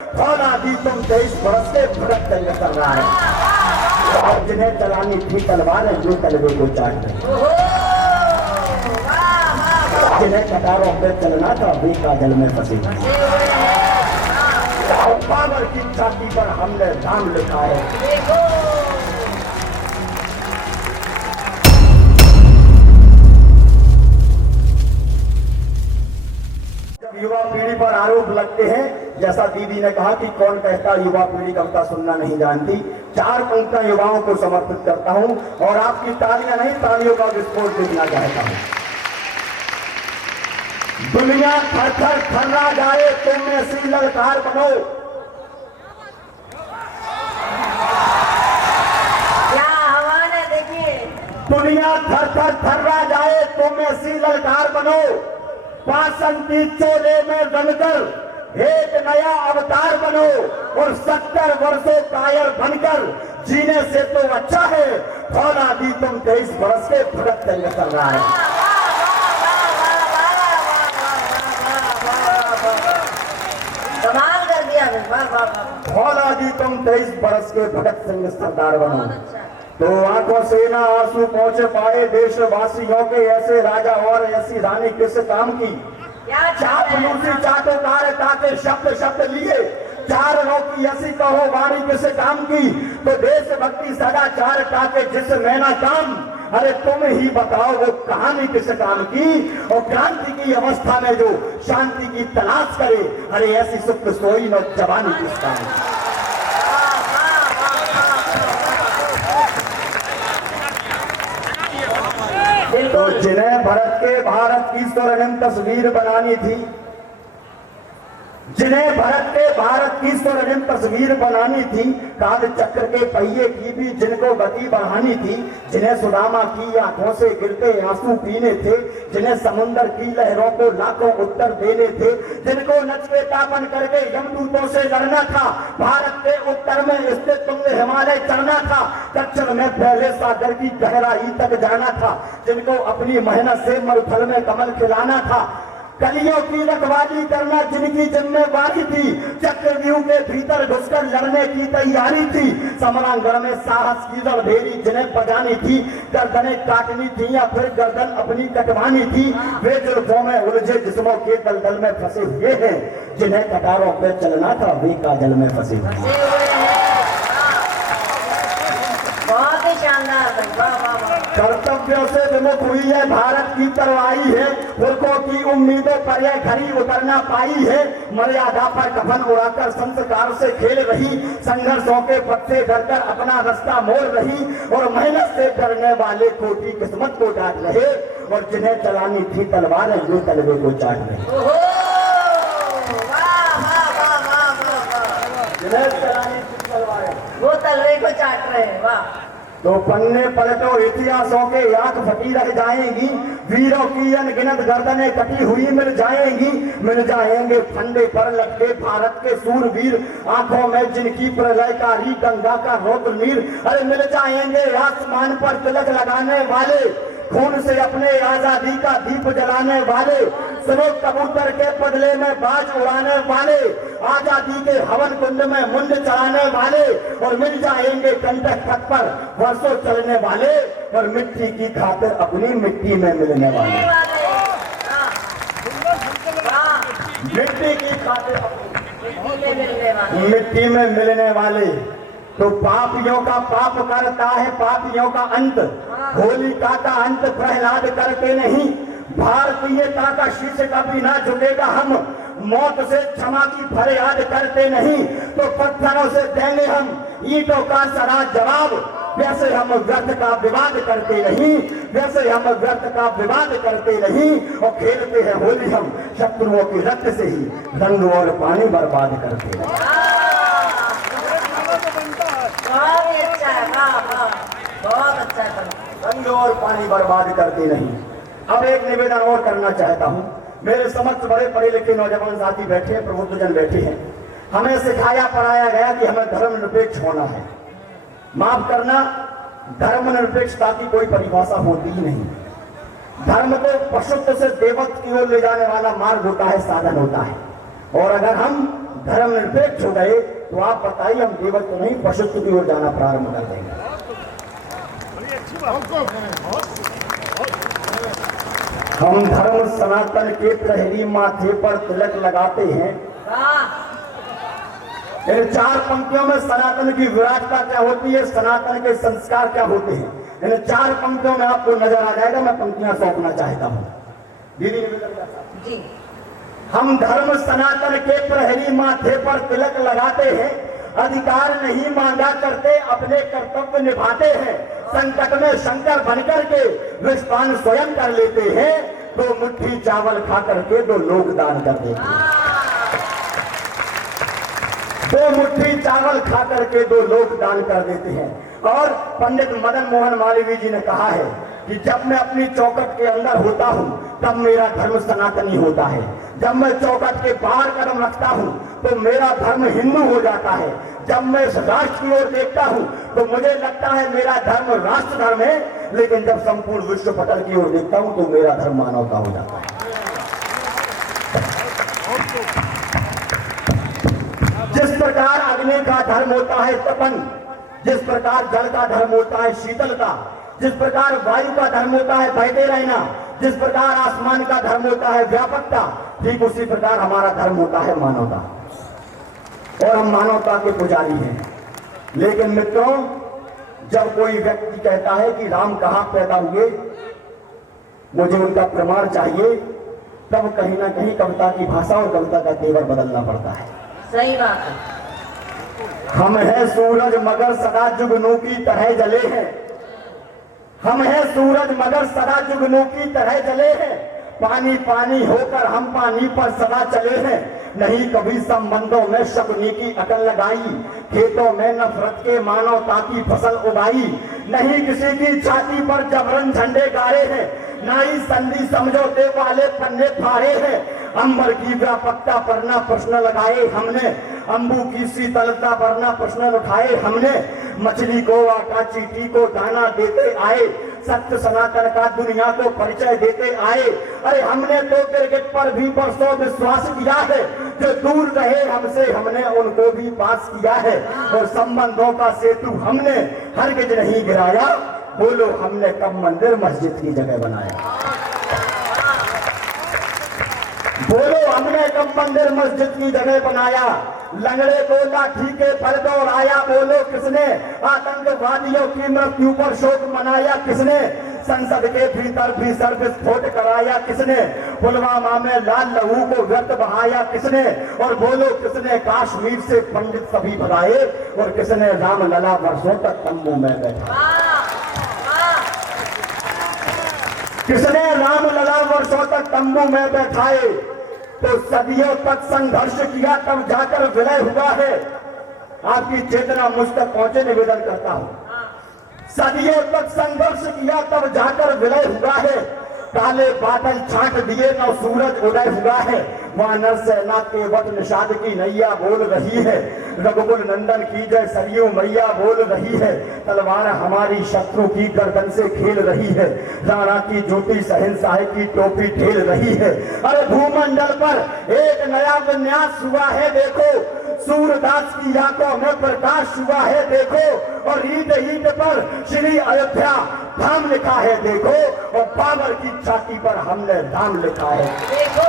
फौलादी तुम 23 बरस के भड़क तंग कर रहा है और जिन्हें चलानी थी तलवारें जो तलवे को चाट रहे, जिन्हें कतारों पे चलना था वे काजल में फंसे और बाबर की छाती पर हमने नाम लिखा है। युवा पीढ़ी पर आरोप लगते हैं, जैसा दीदी ने कहा कि कौन कहता युवा पीढ़ी कविता सुनना नहीं जानती। 4 पंक्तियां युवाओं को समर्पित करता हूं और आपकी तालियां नहीं तालियों का विस्फोट देखना चाहता हूं। दुनिया थर थर थर्रा जाए तुम ऐसी ललकार बनो, क्या हवा ने देखिए। दुनिया थर थर थर्रा जाए तुम ऐसी ललकार बनो, पासंती चोले में बनकर एक नया अवतार बनो और 70 वर्षों कायर बनकर जीने से तो अच्छा है फौलादी तुम 23 बरस के भड़क तंग कर रहा है। कमाल कर दिया फौलादी तुम 23 बरस के भड़क तंग सरदार बनो, तो आंखों से ना आंसू पहुंचे पाए देशवासियों के ऐसे राजा और ऐसी रानी किस काम की। चापलूसी चाटोकार के शब्द शब्द लिए 4 नो की ऐसी कहो वाणी किस काम की, तो देशभक्ति सदाचार के जिस मैना काम, अरे तुम ही बताओ वो कहानी किस काम की। और क्रांति की अवस्था में जो शांति की तलाश करे, अरे ऐसी सुख सोई न जवानी किस काम की। तो जिन्हें भारत की स्वर्णिम तस्वीर बनानी थी, जिन्हें भारत की स्वर्णिम तस्वीर बनानी थी, काल चक्र के पहिए की भी जिनको गति बढ़ानी थी, जिन्हें सुदामा की आंखों से गिरते आंसू पीने थे, जिन्हें समुद्र की लहरों को लाखों उत्तर देने थे, जिनको नचकेतापन करके यमदूतों से लड़ना था, भारत के उत्तर में स्थित तुंग हिमालय चढ़ना था, दक्षिण में फैले सागर की गहराई तक जाना था, जिनको अपनी मेहनत से मरुथल में कमल खिलाना था, कलियों की रखवाली करना जिनकी जिम्मेवारी थी, चक्रव्यूह के भीतर घुसकर लड़ने की तैयारी थी, समरांगण में साहस की रणभेरी जिन्हें बजानी थी, गर्दनें काटनी थी या फिर गर्दन अपनी कटवानी थी, वे जुल्फों में उलझे जिस्मों के दलदल में फंसे हुए हैं, जिन्हें कतारों पे चलना था वे काजल में फंसे हुए हैं। बहुत ही शानदार। कर्तव्यों से विमुख हुई है भारत की तरवाई है, पुरखों की उम्मीदों पर यह घड़ी उतरना पाई है, मर्यादा पर कफन उड़ाकर संस्कार से खेल रही, संघर्षों के पत्ते डरकर अपना रास्ता मोड़ रही, और मेहनत से डरने वाले खोटी किस्मत को डांट रहे, और जिन्हें चलानी थी तलवारें जो तलवे को चाट रहे। जिन्हें चलानी थी तलवारें वो तलवे को चाट रहे हैं। वाह। तो पन्ने पलटो इतिहासों के आंख फटी रह जाएंगी, वीरों की अनगिनत गर्दनें कटी हुई मिल जाएंगे फंदे पर लटके भारत के सूरवीर, आंखों में जिनकी प्रलयकारी गंगा का रौद्र नीर, अरे मिल जाएंगे आसमान पर तिलक लगाने वाले, खून से अपने आजादी का दीप जलाने वाले, सुनो कबूतर के बदले में बाज उड़ाने वाले, आजादी के हवन कुंड में मुंड चढ़ाने वाले, और मिल जाएंगे कंटक पथ पर वर्षों चलने वाले, और मिट्टी की खातिर अपनी मिट्टी में मिलने वाले, मिट्टी की खातिर मिट्टी में मिलने वाले। तो पापियों का पाप करता है पापियों का अंत, होलिका का अंत प्रहलाद करते नहीं, भारतीयता का शीश कभी ना झुकेगा हम, मौत से क्षमा की फरियाद करते नहीं, तो पत्थरों से देंगे हम ईंटों का सरा जवाब, वैसे हम व्यर्थ का विवाद करते नहीं, वैसे हम व्यर्थ का विवाद करते नहीं, और खेलते हैं होली हम शत्रुओं की रक्त से ही, रंग और पानी बर्बाद करते हैं। बहुत अच्छा है। रंग और पानी बर्बाद करते नहीं। अब एक निवेदन और करना चाहता हूं, मेरे समक्ष बड़े पढ़े लिखे नौजवान साथी बैठे हैं, प्रबुद्धजन बैठे हैं, हमें सिखाया पढ़ाया गया कि हमें धर्मनिरपेक्ष होना है। माफ करना, धर्मनिरपेक्षता की कोई परिभाषा होती ही नहीं। धर्म तो पशुत्व से देवत्व की ओर ले जाने वाला मार्ग होता है, साधन होता है। और अगर हम धर्मनिरपेक्ष हो गए तो आप बताइए हम देवत्व तो नहीं पशुत्व की ओर जाना प्रारंभ कर देंगे। हम धर्म सनातन के प्रहरी माथे पर तिलक लगाते हैं। वाह इन 4 पंक्तियों में सनातन की विराटता क्या होती है, सनातन के संस्कार क्या होते हैं, इन 4 पंक्तियों में आपको नजर आ जाएगा। मैं पंक्तियां सौंपना चाहता हूं। दीदी जी हम धर्म सनातन के प्रहरी माथे पर तिलक लगाते हैं, अधिकार नहीं मांगा करते, अपने कर्तव्य निभाते हैं, संकट में शंकर बनकर के विषपान स्वयं कर लेते हैं, 2 मुट्ठी चावल खा करके 2 लोक दान कर देते हैं। 2 मुट्ठी चावल खा करके 2 लोक दान कर देते हैं। और पंडित मदन मोहन मालवीय जी ने कहा है कि जब मैं अपनी चौखट के अंदर होता हूं तब मेरा धर्म सनातनी होता है, जब मैं चौखट के बाहर कदम रखता हूं तो मेरा धर्म हिंदू हो जाता है, जब मैं इस राष्ट्र की ओर देखता हूं तो मुझे लगता है मेरा धर्म राष्ट्र धर्म है, लेकिन जब संपूर्ण विश्व पटल की ओर देखता हूं तो मेरा धर्म मानवता हो जाता है। जिस प्रकार अग्नि का धर्म होता है तपन, जिस प्रकार जल का धर्म होता है शीतलता, जिस प्रकार वायु का धर्म होता है बहते रहना, जिस प्रकार आसमान का धर्म होता है व्यापकता, ठीक उसी प्रकार हमारा धर्म होता है मानवता, और हम मानवता के पुजारी हैं। लेकिन मित्रों, जब कोई व्यक्ति कहता है कि राम कहां पैदा हुए, मुझे उनका प्रमाण चाहिए, तब कहीं ना कहीं कविता की भाषा और कविता का तेवर बदलना पड़ता है। सही बात है। हम हैं सूरज मगर सदा जुगनू की तरह जले हैं, हम हैं सूरज मगर सदा जुगनू की तरह जले हैं, पानी पानी होकर हम पानी पर सदा चले हैं, नहीं कभी संबंधों में शकुनी की अकल लगाई, खेतों में नफरत के मानवता की फसल उगाई, नहीं किसी की छाती पर जबरन झंडे गाड़े हैं, ना ही संधि समझौते वाले पन्ने फाड़े हैं, अंबर की व्यापकता पर ना प्रश्न लगाए हमने, अंबू की शीतलता पर ना प्रश्न उठाए हमने, मछली को आटा चींटी को दाना देते आए, सत्य सनातन का दुनिया को परिचय देते आए। अरे हमने तो क्रिकेट पर भी परसों विश्वास किया है, जो दूर रहे हमसे हमने उनको भी पास किया है, और संबंधों का सेतु हमने हरगिज नहीं गिराया, बोलो हमने कब मंदिर मस्जिद की जगह बनाया, बोलो हमने कब मंदिर मस्जिद की जगह बनाया, लंगड़े को लाठी के फल दौड़ाया, बोलो किसने, आतंकवादियों की मृत्यु पर शोक मनाया किसने, संसद के भीतर भीषण विस्फोट कराया किसने, पुलवामा में लाल लहू को व्यर्थ बहाया किसने, और बोलो किसने कश्मीर से पंडित सभी भगाए, और किसने रामलला वर्षों तक तंबू में बैठा, किसने रामलला वर्षों तक तंबू में बैठाए। तो सदियों तक संघर्ष किया तब जाकर विलय हुआ है। आपकी चेतना मुझ तक पहुंचे निवेदन करता हूं, सदियों तक संघर्ष किया तब जाकर विलय हुआ है, काले बादल छांट दिए तो सूरज उदय हुआ है, वानर सेना के वट निषाद की नैया बोल रही है, रघुकुल नंदन की जय सरयू मैया बोल रही है, तलवार हमारी शत्रु की गर्दन से खेल रही है, राणा की ज्योति शहंशाह की टोपी ठेल रही है। अरे भूमंडल पर एक नया विन्यास हुआ है देखो, सूरदास की आंखों में प्रकाश हुआ है देखो, और ईद ईद पर श्री अयोध्या धाम लिखा है देखो, और बाबर की छाती पर हमने राम लिखा है देखो।